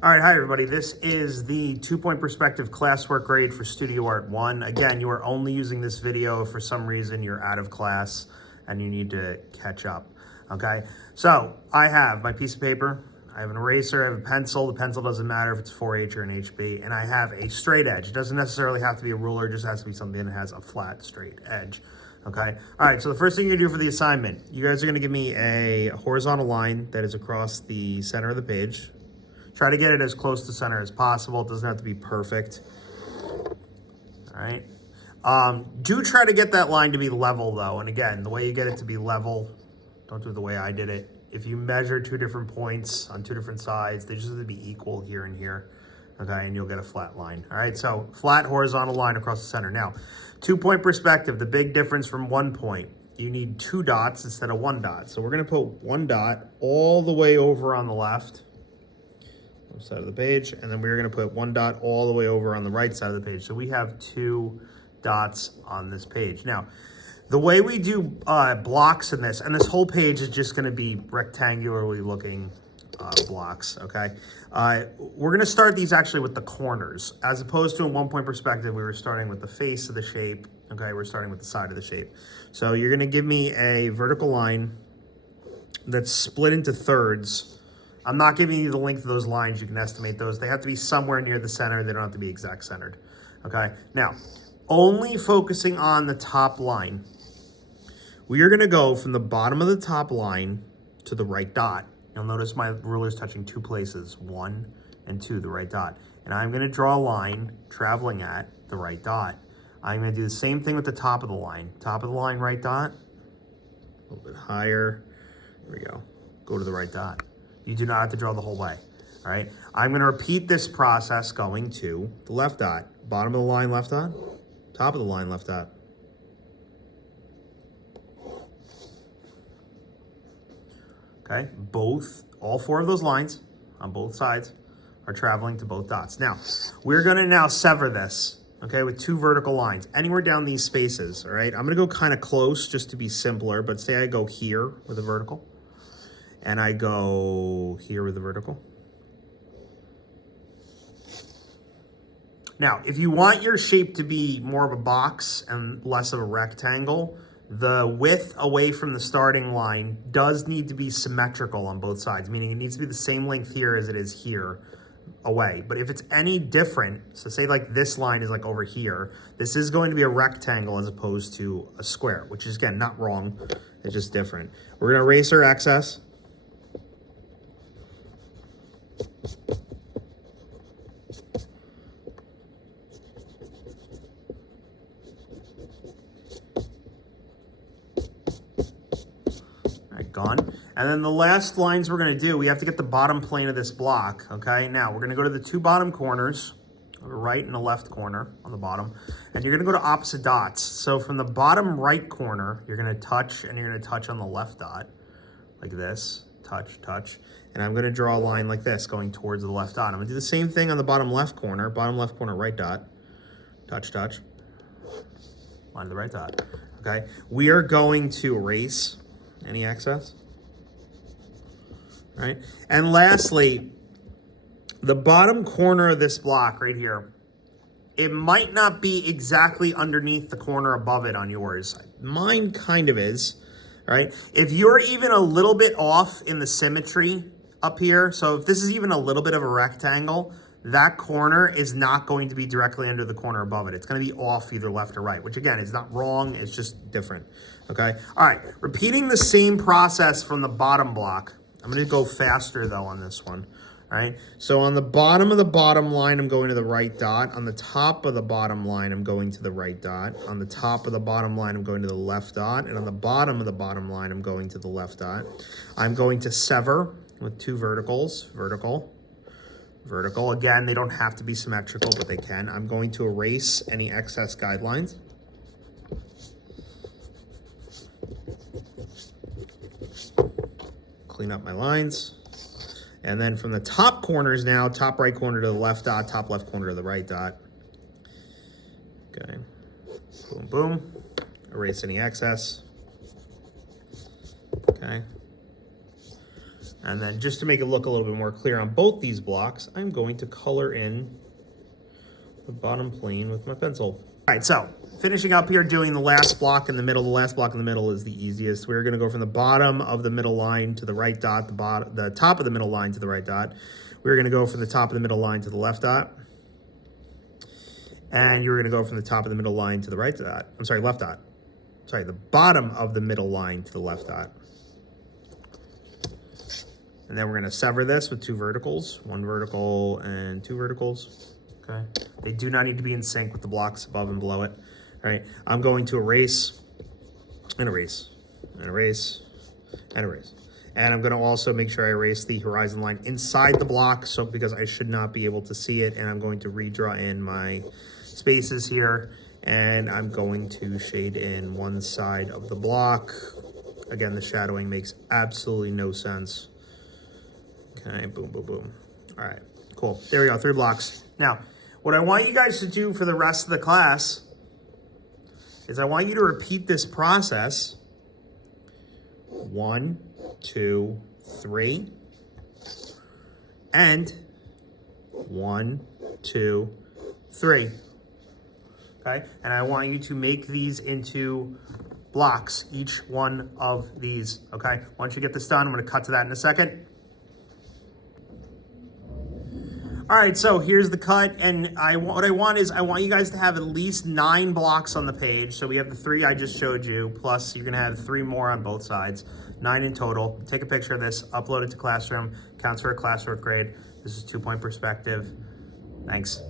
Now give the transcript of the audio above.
All right, hi everybody. This is the 2-point perspective classwork grade for Studio Art 1. Again, you are only using this video if for some reason you're out of class and you need to catch up, okay? So I have my piece of paper, I have an eraser, I have a pencil. The pencil doesn't matter if it's 4H or an HB, and I have a straight edge. It doesn't necessarily have to be a ruler, it just has to be something that has a flat, straight edge, okay? All right, so the first thing you're gonna do for the assignment, you guys are gonna give me a horizontal line that is across the center of the page. Try to get it as close to center as possible. It doesn't have to be perfect. All right. Do try to get that line to be level though. And again, the way you get it to be level, don't do it the way I did it. If you measure 2 different points on 2 different sides, they just have to be equal here and here. Okay, and you'll get a flat line. All right, so flat horizontal line across the center. Now, 2-point perspective, the big difference from 1 point. You need 2 dots instead of 1 dot. So we're gonna put 1 dot all the way over on the left side of the page, and then we're going to put 1 dot all the way over on the right side of the page. So we have 2 dots on this page. Now, the way we do blocks in this, and this whole page is just going to be rectangularly looking blocks, okay? We're going to start these actually with the corners. As opposed to a 1-point perspective, we were starting with the face of the shape, okay? We're starting with the side of the shape. So you're going to give me a vertical line that's split into thirds. I'm not giving you the length of those lines. You can estimate those. They have to be somewhere near the center. They don't have to be exact centered. Okay. Now, only focusing on the top line, we are going to go from the bottom of the top line to the right dot. You'll notice my ruler is touching 2 places, 1 and 2, the right dot. And I'm going to draw a line traveling at the right dot. I'm going to do the same thing with the top of the line. Top of the line, right dot. A little bit higher. There we go. Go to the right dot. You do not have to draw the whole way, all right? I'm gonna repeat this process going to the left dot. Bottom of the line, left dot. Top of the line, left dot. Okay, all 4 of those lines on both sides are traveling to both dots. Now, we're gonna now sever this, okay, with 2 vertical lines, anywhere down these spaces, all right? I'm gonna go kind of close just to be simpler, but say I go here with a vertical, and I go here with the vertical. Now, if you want your shape to be more of a box and less of a rectangle, the width away from the starting line does need to be symmetrical on both sides, meaning it needs to be the same length here as it is here away. But if it's any different, so say like this line is like over here, this is going to be a rectangle as opposed to a square, which is again, not wrong, it's just different. We're gonna erase our excess. Gone. And then the last lines we're going to do, we have to get the bottom plane of this block, okay? Now, we're going to go to the 2 bottom corners, a right and a left corner on the bottom, and you're going to go to opposite dots. So from the bottom right corner, you're going to touch, and you're going to touch on the left dot, like this, touch, touch, and I'm going to draw a line like this going towards the left dot. I'm going to do the same thing on the bottom left corner, right dot, touch, touch, line to the right dot, okay? We are going to erase any excess, all right? And lastly, the bottom corner of this block right here, it might not be exactly underneath the corner above it on yours. Mine kind of is, all right? If you're even a little bit off in the symmetry up here, so if this is even a little bit of a rectangle, that corner is not going to be directly under the corner above it. It's going to be off either left or right, which again is not wrong. It's just different. Okay. All right. Repeating the same process from the bottom block. I'm going to go faster though on this one. All right. So on the bottom of the bottom line, I'm going to the right dot. On the top of the bottom line, I'm going to the right dot. On the top of the bottom line, I'm going to the left dot. And on the bottom of the bottom line, I'm going to the left dot. I'm going to sever with 2 verticals, vertical. Vertical. Again, they don't have to be symmetrical, but they can. I'm going to erase any excess guidelines. Clean up my lines. And then from the top corners now, top right corner to the left dot, top left corner to the right dot. Okay. Boom, boom. Erase any excess. Okay. And then just to make it look a little bit more clear on both these blocks, I'm going to color in the bottom plane with my pencil. All right, so finishing up here, doing the last block in the middle. The last block in the middle is the easiest. We're gonna go from the bottom of the middle line to the right dot, the top of the middle line to the right dot. We're gonna go from the top of the middle line to the left dot. And you're gonna go from the top of the middle line to the right dot. I'm sorry, left dot. Sorry, the bottom of the middle line to the left dot. And then we're gonna sever this with 2 verticals, 1 vertical and 2 verticals. Okay, they do not need to be in sync with the blocks above and below it. All right, I'm going to erase and erase and erase and erase. And I'm gonna also make sure I erase the horizon line inside the block, so because I should not be able to see it, and I'm going to redraw in my spaces here, and I'm going to shade in one side of the block. Again, the shadowing makes absolutely no sense. Okay, boom, boom, boom. All right, cool, there we go, 3 blocks. Now, what I want you guys to do for the rest of the class is I want you to repeat this process 1, 2, 3, and 1, 2, 3. Okay, and I want you to make these into blocks, each one of these. Okay, once you get this done, I'm going to cut to that in a second. All right, so here's the cut, and what I want you guys to have at least 9 blocks on the page. So we have the 3 I just showed you, plus you're gonna have 3 more on both sides, 9 in total. Take a picture of this, upload it to Classroom, counts for a classwork grade. This is 2-point perspective. Thanks.